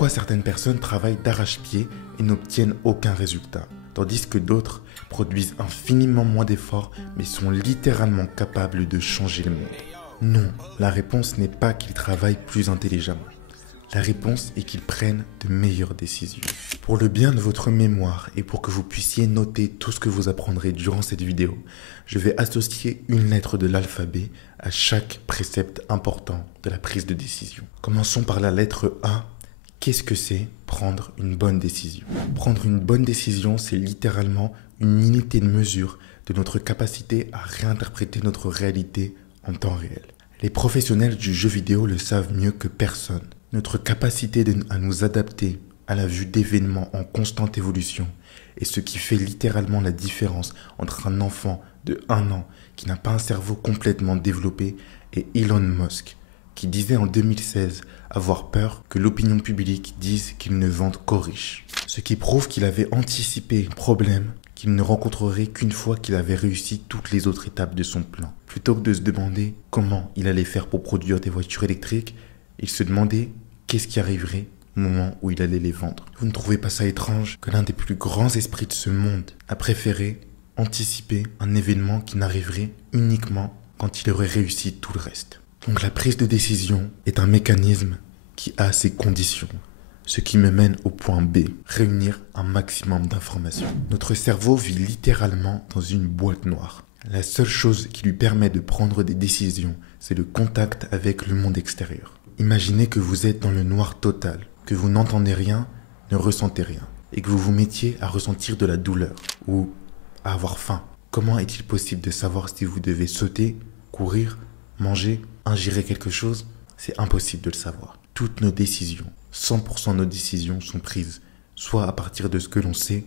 Pourquoi certaines personnes travaillent d'arrache-pied et n'obtiennent aucun résultat, tandis que d'autres produisent infiniment moins d'efforts mais sont littéralement capables de changer le monde? Non, la réponse n'est pas qu'ils travaillent plus intelligemment. La réponse est qu'ils prennent de meilleures décisions. Pour le bien de votre mémoire et pour que vous puissiez noter tout ce que vous apprendrez durant cette vidéo, je vais associer une lettre de l'alphabet à chaque précepte important de la prise de décision. Commençons par la lettre A. Qu'est-ce que c'est prendre une bonne décision? Prendre une bonne décision, c'est littéralement une unité de mesure de notre capacité à réinterpréter notre réalité en temps réel. Les professionnels du jeu vidéo le savent mieux que personne. Notre capacité à nous adapter à la vue d'événements en constante évolution est ce qui fait littéralement la différence entre un enfant de 1 an qui n'a pas un cerveau complètement développé et Elon Musk qui disait en 2016 avoir peur que l'opinion publique dise qu'il ne vende qu'aux riches. Ce qui prouve qu'il avait anticipé un problème qu'il ne rencontrerait qu'une fois qu'il avait réussi toutes les autres étapes de son plan. Plutôt que de se demander comment il allait faire pour produire des voitures électriques, il se demandait qu'est-ce qui arriverait au moment où il allait les vendre. Vous ne trouvez pas ça étrange que l'un des plus grands esprits de ce monde a préféré anticiper un événement qui n'arriverait uniquement quand il aurait réussi tout le reste? Donc la prise de décision est un mécanisme qui a ses conditions. Ce qui me mène au point B, réunir un maximum d'informations. Notre cerveau vit littéralement dans une boîte noire. La seule chose qui lui permet de prendre des décisions, c'est le contact avec le monde extérieur. Imaginez que vous êtes dans le noir total, que vous n'entendez rien, ne ressentez rien, et que vous vous mettiez à ressentir de la douleur ou à avoir faim. Comment est-il possible de savoir si vous devez sauter, courir, manger, ingérer quelque chose? C'est impossible de le savoir. Toutes nos décisions, 100% de nos décisions sont prises soit à partir de ce que l'on sait,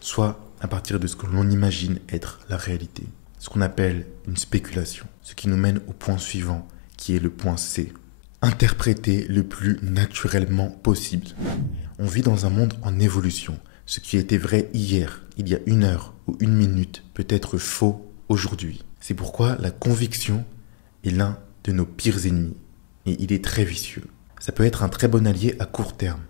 soit à partir de ce que l'on imagine être la réalité. Ce qu'on appelle une spéculation. Ce qui nous mène au point suivant, qui est le point C. Interpréter le plus naturellement possible. On vit dans un monde en évolution. Ce qui était vrai hier, il y a 1 heure ou 1 minute, peut être faux aujourd'hui. C'est pourquoi la conviction est l'un de nos pires ennemis. Et il est très vicieux. Ça peut être un très bon allié à court terme.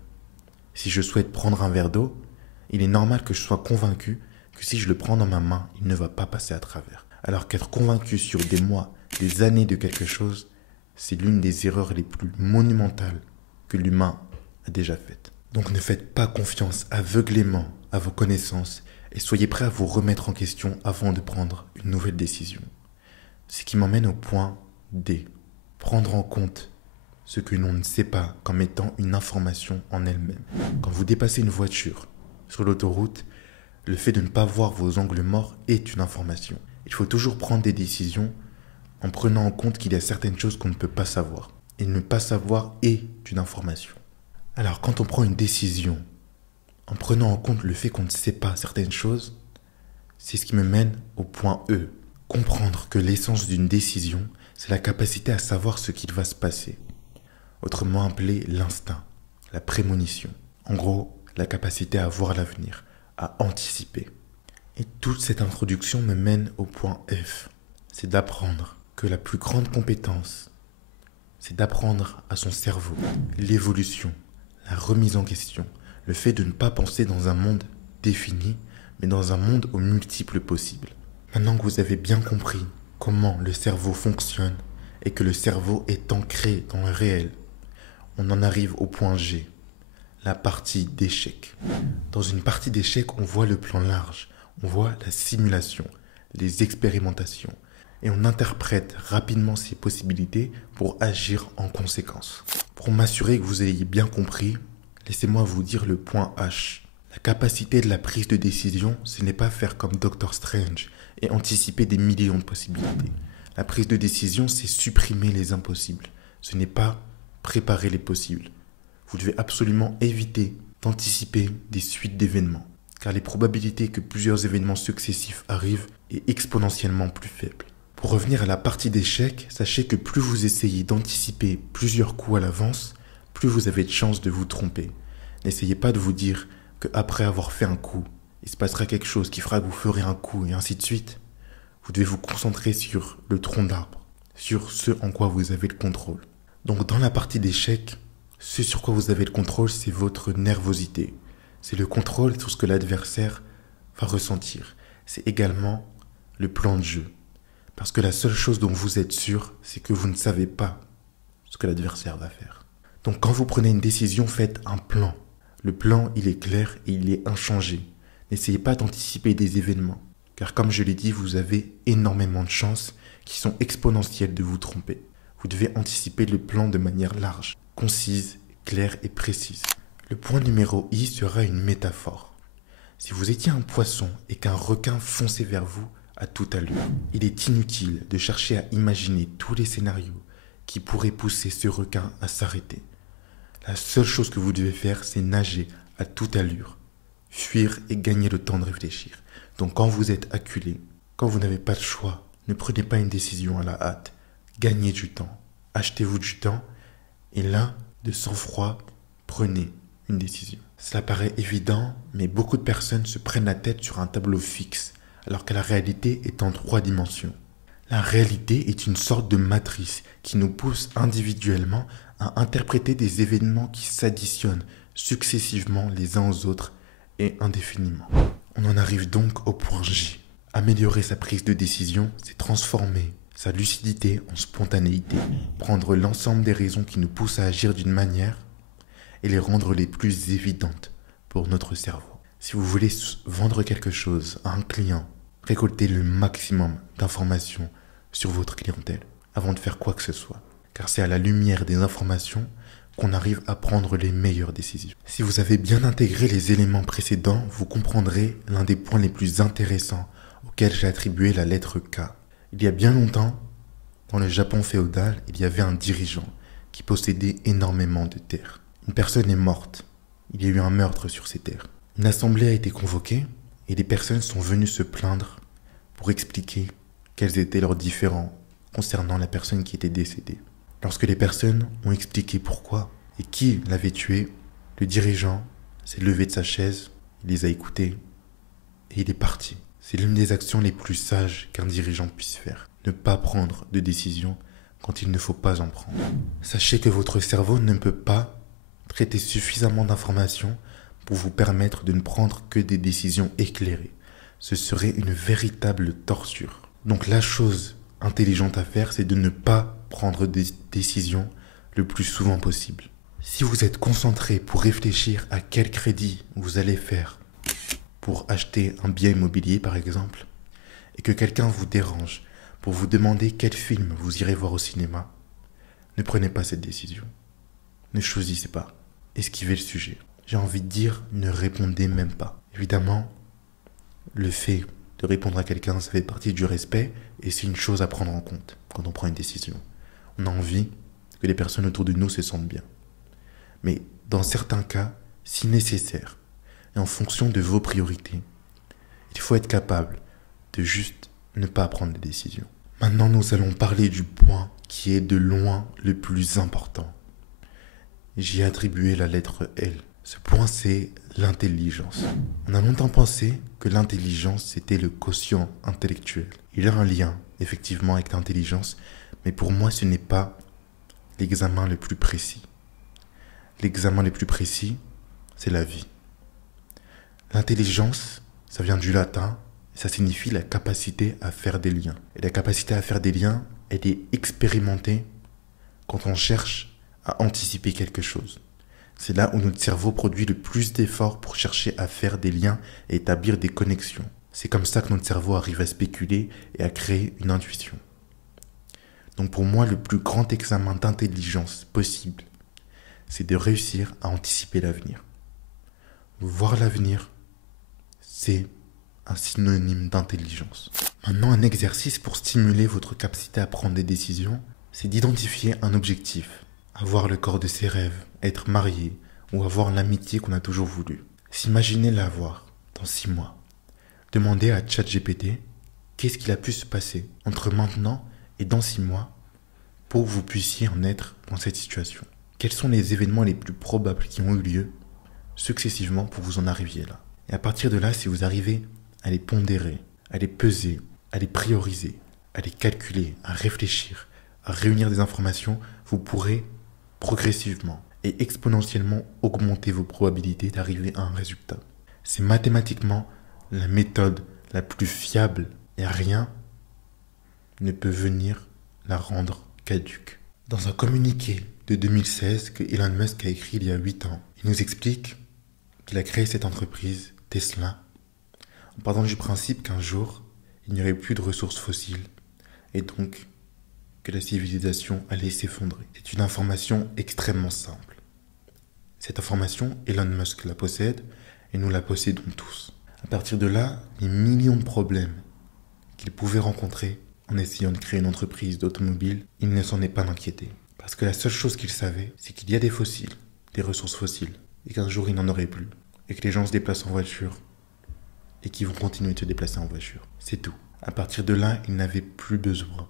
Si je souhaite prendre un verre d'eau, il est normal que je sois convaincu que si je le prends dans ma main, il ne va pas passer à travers. Alors qu'être convaincu sur des mois, des années de quelque chose, c'est l'une des erreurs les plus monumentales que l'humain a déjà faites. Donc ne faites pas confiance aveuglément à vos connaissances et soyez prêts à vous remettre en question avant de prendre une nouvelle décision. Ce qui m'emmène au point D. Prendre en compte ce que l'on ne sait pas comme étant une information en elle-même. Quand vous dépassez une voiture sur l'autoroute, le fait de ne pas voir vos angles morts est une information. Il faut toujours prendre des décisions en prenant en compte qu'il y a certaines choses qu'on ne peut pas savoir. Et ne pas savoir est une information. Alors quand on prend une décision en prenant en compte le fait qu'on ne sait pas certaines choses, c'est ce qui me mène au point E. Comprendre que l'essence d'une décision, c'est la capacité à savoir ce qu'il va se passer. Autrement appelé l'instinct, la prémonition. En gros, la capacité à voir l'avenir, à anticiper. Et toute cette introduction me mène au point F. C'est d'apprendre que la plus grande compétence, c'est d'apprendre à son cerveau. L'évolution, la remise en question, le fait de ne pas penser dans un monde défini, mais dans un monde aux multiples possibles. Maintenant que vous avez bien compris comment le cerveau fonctionne et que le cerveau est ancré dans le réel, on en arrive au point G, la partie d'échec. Dans une partie d'échec, on voit le plan large, on voit la simulation, les expérimentations, et on interprète rapidement ces possibilités pour agir en conséquence. Pour m'assurer que vous ayez bien compris, laissez-moi vous dire le point H. La capacité de la prise de décision, ce n'est pas faire comme Dr Strange et anticiper des millions de possibilités. La prise de décision, c'est supprimer les impossibles. Ce n'est pas préparer les possibles. Vous devez absolument éviter d'anticiper des suites d'événements, car les probabilités que plusieurs événements successifs arrivent est exponentiellement plus faible. Pour revenir à la partie d'échec, sachez que plus vous essayez d'anticiper plusieurs coups à l'avance, plus vous avez de chances de vous tromper. N'essayez pas de vous dire qu'après avoir fait un coup, il se passera quelque chose qui fera que vous ferez un coup et ainsi de suite. Vous devez vous concentrer sur le tronc d'arbre, sur ce en quoi vous avez le contrôle. Donc dans la partie d'échec, Ce sur quoi vous avez le contrôle, c'est votre nervosité. C'est le contrôle sur ce que l'adversaire va ressentir. C'est également le plan de jeu. Parce que la seule chose dont vous êtes sûr, c'est que vous ne savez pas ce que l'adversaire va faire. Donc quand vous prenez une décision, faites un plan. Le plan, il est clair et il est inchangé. N'essayez pas d'anticiper des événements. Car comme je l'ai dit, vous avez énormément de chances qui sont exponentielles de vous tromper. Vous devez anticiper le plan de manière large, concise, claire et précise. Le point numéro I sera une métaphore. Si vous étiez un poisson et qu'un requin fonçait vers vous à toute allure, il est inutile de chercher à imaginer tous les scénarios qui pourraient pousser ce requin à s'arrêter. La seule chose que vous devez faire, c'est nager à toute allure, fuir et gagner le temps de réfléchir. Donc quand vous êtes acculé, quand vous n'avez pas le choix, ne prenez pas une décision à la hâte. Gagnez du temps, achetez-vous du temps et là, de sang-froid, prenez une décision. Cela paraît évident, mais beaucoup de personnes se prennent la tête sur un tableau fixe, alors que la réalité est en 3 dimensions. La réalité est une sorte de matrice qui nous pousse individuellement à interpréter des événements qui s'additionnent successivement les uns aux autres et indéfiniment. On en arrive donc au point J. Améliorer sa prise de décision, c'est transformer sa lucidité en spontanéité, prendre l'ensemble des raisons qui nous poussent à agir d'une manière et les rendre les plus évidentes pour notre cerveau. Si vous voulez vendre quelque chose à un client, récoltez le maximum d'informations sur votre clientèle avant de faire quoi que ce soit. Car c'est à la lumière des informations qu'on arrive à prendre les meilleures décisions. Si vous avez bien intégré les éléments précédents, vous comprendrez l'un des points les plus intéressants auxquels j'ai attribué la lettre K. Il y a bien longtemps, dans le Japon féodal, il y avait un dirigeant qui possédait énormément de terres. Une personne est morte. Il y a eu un meurtre sur ces terres. Une assemblée a été convoquée et les personnes sont venues se plaindre pour expliquer quels étaient leurs différends concernant la personne qui était décédée. Lorsque les personnes ont expliqué pourquoi et qui l'avait tué, le dirigeant s'est levé de sa chaise, il les a écoutés et il est parti. C'est l'une des actions les plus sages qu'un dirigeant puisse faire. Ne pas prendre de décision quand il ne faut pas en prendre. Sachez que votre cerveau ne peut pas traiter suffisamment d'informations pour vous permettre de ne prendre que des décisions éclairées. Ce serait une véritable torture. Donc la chose intelligente à faire, c'est de ne pas prendre des décisions le plus souvent possible. Si vous êtes concentré pour réfléchir à quel crédit vous allez faire pour acheter un bien immobilier par exemple, et que quelqu'un vous dérange pour vous demander quel film vous irez voir au cinéma, ne prenez pas cette décision. Ne choisissez pas. Esquivez le sujet. J'ai envie de dire, ne répondez même pas. Évidemment, le fait de répondre à quelqu'un, ça fait partie du respect et c'est une chose à prendre en compte quand on prend une décision. On a envie que les personnes autour de nous se sentent bien. Mais dans certains cas, si nécessaire, et en fonction de vos priorités, il faut être capable de juste ne pas prendre de décision. Maintenant, nous allons parler du point qui est de loin le plus important. J'y ai attribué la lettre L. Ce point, c'est l'intelligence. On a longtemps pensé que l'intelligence, c'était le quotient intellectuel. Il a un lien, effectivement, avec l'intelligence, mais pour moi, ce n'est pas l'examen le plus précis. L'examen le plus précis, c'est la vie. L'intelligence, ça vient du latin, et ça signifie la capacité à faire des liens. Et la capacité à faire des liens, elle est expérimentée quand on cherche à anticiper quelque chose. C'est là où notre cerveau produit le plus d'efforts pour chercher à faire des liens et établir des connexions. C'est comme ça que notre cerveau arrive à spéculer et à créer une intuition. Donc pour moi, le plus grand examen d'intelligence possible, c'est de réussir à anticiper l'avenir. Voir l'avenir, c'est un synonyme d'intelligence. Maintenant, un exercice pour stimuler votre capacité à prendre des décisions, c'est d'identifier un objectif. Avoir le corps de ses rêves, être marié ou avoir l'amitié qu'on a toujours voulu. S'imaginer l'avoir dans 6 mois. Demandez à ChatGPT qu'est-ce qu'il a pu se passer entre maintenant et dans 6 mois pour que vous puissiez en être dans cette situation. Quels sont les événements les plus probables qui ont eu lieu successivement pour que vous en arriviez là. Et à partir de là, si vous arrivez à les pondérer, à les peser, à les prioriser, à les calculer, à réfléchir, à réunir des informations, vous pourrez progressivement et exponentiellement augmenter vos probabilités d'arriver à un résultat. C'est mathématiquement la méthode la plus fiable et rien ne peut venir la rendre caduque. Dans un communiqué de 2016 que Elon Musk a écrit il y a 8 ans, il nous explique qu'il a créé cette entreprise, Tesla, en partant du principe qu'un jour, il n'y aurait plus de ressources fossiles et donc que la civilisation allait s'effondrer. C'est une information extrêmement simple. Cette information, Elon Musk la possède et nous la possédons tous. À partir de là, les millions de problèmes qu'il pouvait rencontrer en essayant de créer une entreprise d'automobile, il ne s'en est pas inquiété. Parce que la seule chose qu'il savait, c'est qu'il y a des fossiles, des ressources fossiles, et qu'un jour il n'en aurait plus, et que les gens se déplacent en voiture, et qu'ils vont continuer de se déplacer en voiture. C'est tout. À partir de là, il n'avait plus besoin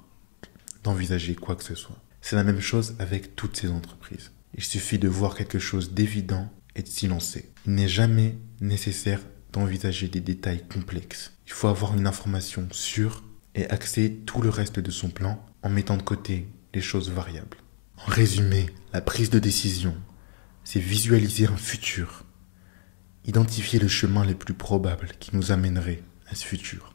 d'envisager quoi que ce soit. C'est la même chose avec toutes ces entreprises. Il suffit de voir quelque chose d'évident et de s'y lancer. Il n'est jamais nécessaire d'envisager des détails complexes. Il faut avoir une information sûre et axer tout le reste de son plan en mettant de côté les choses variables. En résumé, la prise de décision, c'est visualiser un futur, identifier le chemin le plus probable qui nous amènerait à ce futur,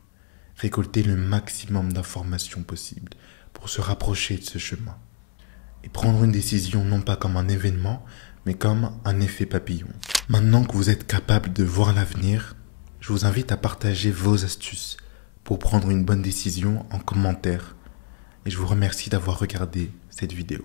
récolter le maximum d'informations possibles pour se rapprocher de ce chemin et prendre une décision non pas comme un événement, mais comme un effet papillon. Maintenant que vous êtes capable de voir l'avenir, je vous invite à partager vos astuces pour prendre une bonne décision en commentaire et je vous remercie d'avoir regardé cette vidéo.